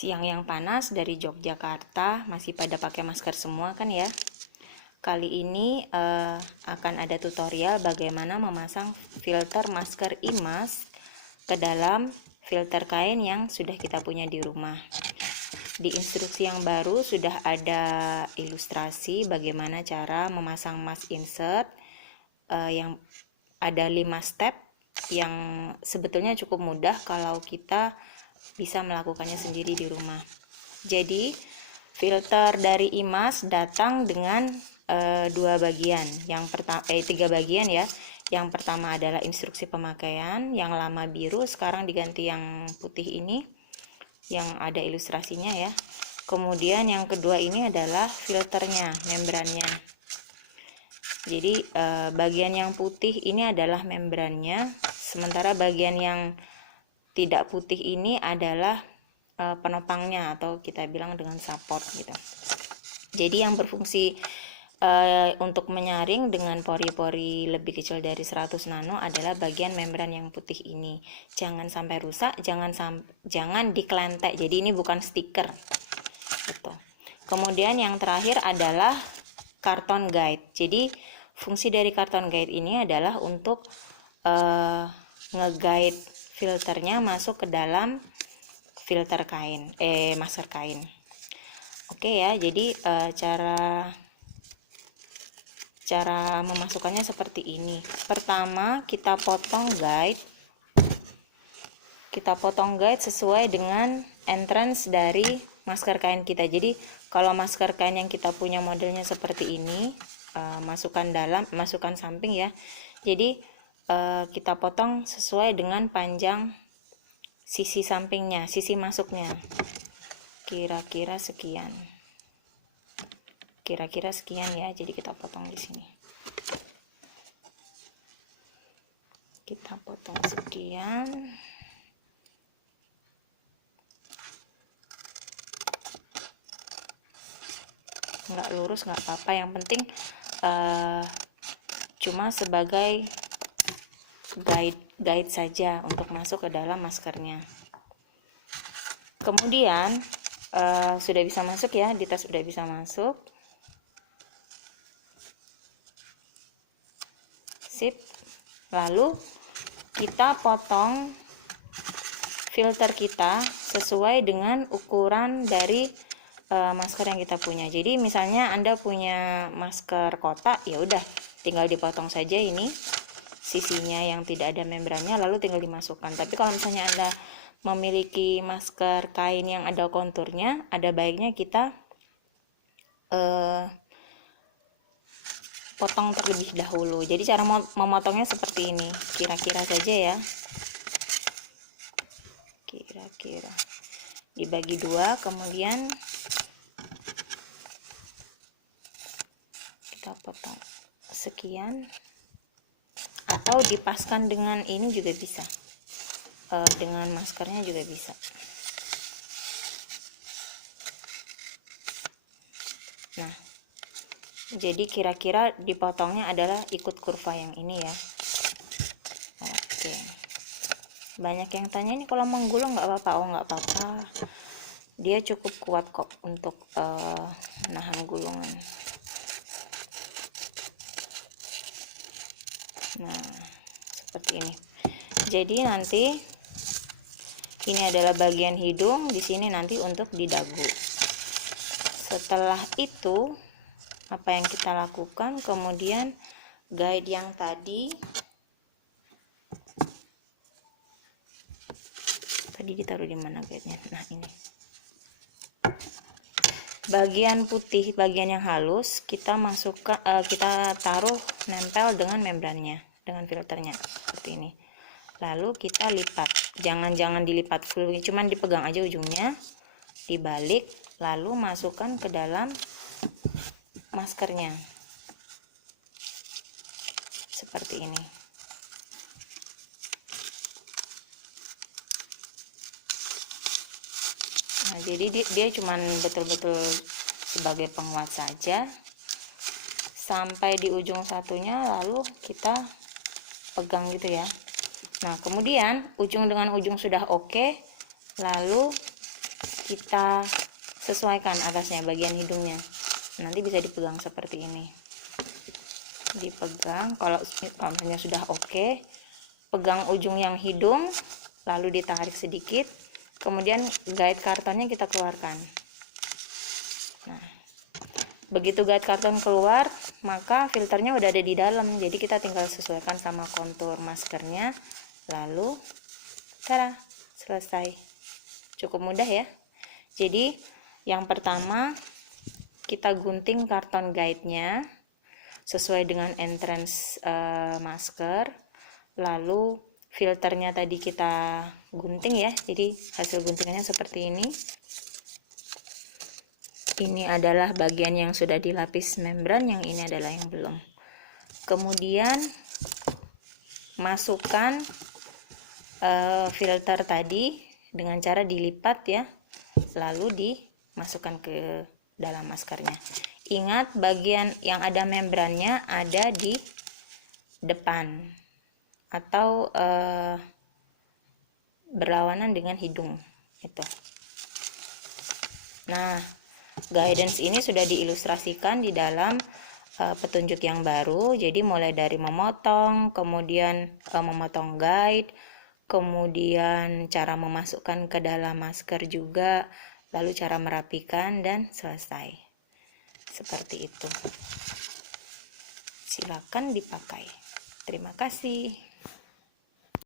Siang yang panas dari Yogyakarta, masih pada pakai masker semua kan ya. Kali ini akan ada tutorial bagaimana memasang filter masker IMAS ke dalam filter kain yang sudah kita punya di rumah. Di instruksi yang baru sudah ada ilustrasi bagaimana cara memasang mask insert yang ada 5 step yang sebetulnya cukup mudah kalau kita bisa melakukannya sendiri di rumah. Jadi filter dari IMAS datang dengan tiga bagian ya. Yang pertama adalah instruksi pemakaian, yang lama biru sekarang diganti yang putih ini, yang ada ilustrasinya ya. Kemudian yang kedua ini adalah filternya, membrannya. Jadi bagian yang putih ini adalah membrannya, sementara bagian yang tidak putih ini adalah penopangnya atau kita bilang dengan support gitu. Jadi yang berfungsi untuk menyaring dengan pori-pori lebih kecil dari 100 nano adalah bagian membran yang putih ini. Jangan sampai rusak, jangan dikelentek. Jadi ini bukan stiker. Gitu. Kemudian yang terakhir adalah karton guide. Jadi fungsi dari karton guide ini adalah untuk nge-guide filternya masuk ke dalam filter kain, masker kain. Oke ya, jadi cara memasukkannya seperti ini. Pertama kita potong guide sesuai dengan entrance dari masker kain kita. Jadi kalau masker kain yang kita punya modelnya seperti ini, masukkan samping ya. Jadi kita potong sesuai dengan panjang sisi sampingnya, sisi masuknya. Kira-kira sekian ya. Jadi kita potong di sini. Kita potong sekian. Nggak lurus nggak apa-apa, yang penting cuma sebagai guide saja untuk masuk ke dalam maskernya. Kemudian sudah bisa masuk ya, di tas sudah bisa masuk. Sip. Lalu kita potong filter kita sesuai dengan ukuran dari masker yang kita punya. Jadi misalnya Anda punya masker kotak, ya udah tinggal dipotong saja ini sisinya yang tidak ada membrannya, lalu tinggal dimasukkan. Tapi kalau misalnya Anda memiliki masker kain yang ada konturnya, ada baiknya kita potong terlebih dahulu. Jadi cara memotongnya seperti ini, kira-kira saja ya. Kira-kira dibagi dua, kemudian kita potong sekian, atau dipaskan dengan ini juga bisa, dengan maskernya juga bisa. Nah, jadi kira-kira dipotongnya adalah ikut kurva yang ini ya. Oke, banyak yang tanya ini kalau menggulung nggak apa-apa. Oh, nggak apa-apa, dia cukup kuat kok untuk menahan gulungan. Nah, seperti ini. Jadi nanti ini adalah bagian hidung, di sini nanti untuk di dagu. Setelah itu apa yang kita lakukan? Kemudian guide yang tadi ditaruh di mana guide-nya? Nah, ini. Bagian putih, bagian yang halus kita masukkan, kita taruh nempel dengan membrannya, dengan filternya seperti ini. Lalu kita lipat. Jangan dilipat full, cuman dipegang aja ujungnya, dibalik, lalu masukkan ke dalam maskernya seperti ini. Nah, jadi dia cuman betul-betul sebagai penguat saja sampai di ujung satunya, lalu kita pegang gitu ya. Nah, kemudian ujung dengan ujung sudah oke, lalu kita sesuaikan atasnya, bagian hidungnya. Nanti bisa dipegang seperti ini, dipegang. Kalau misalnya sudah oke, pegang ujung yang hidung, lalu ditarik sedikit, kemudian guide kartonnya kita keluarkan. Nah, begitu guide karton keluar, maka filternya udah ada di dalam, jadi kita tinggal sesuaikan sama kontur maskernya, lalu tada, selesai. Cukup mudah ya. Jadi yang pertama kita gunting karton guide-nya sesuai dengan entrance masker, lalu filternya tadi kita gunting ya, jadi hasil guntingannya seperti ini. Ini adalah bagian yang sudah dilapis membran, yang ini adalah yang belum. Kemudian masukkan filter tadi dengan cara dilipat ya, lalu dimasukkan ke dalam maskernya. Ingat, bagian yang ada membrannya ada di depan atau berlawanan dengan hidung itu. Nah, guidance ini sudah diilustrasikan di dalam petunjuk yang baru. Jadi mulai dari memotong, kemudian memotong guide, kemudian cara memasukkan ke dalam masker juga, lalu cara merapikan, dan selesai. Seperti itu. Silakan dipakai. Terima kasih.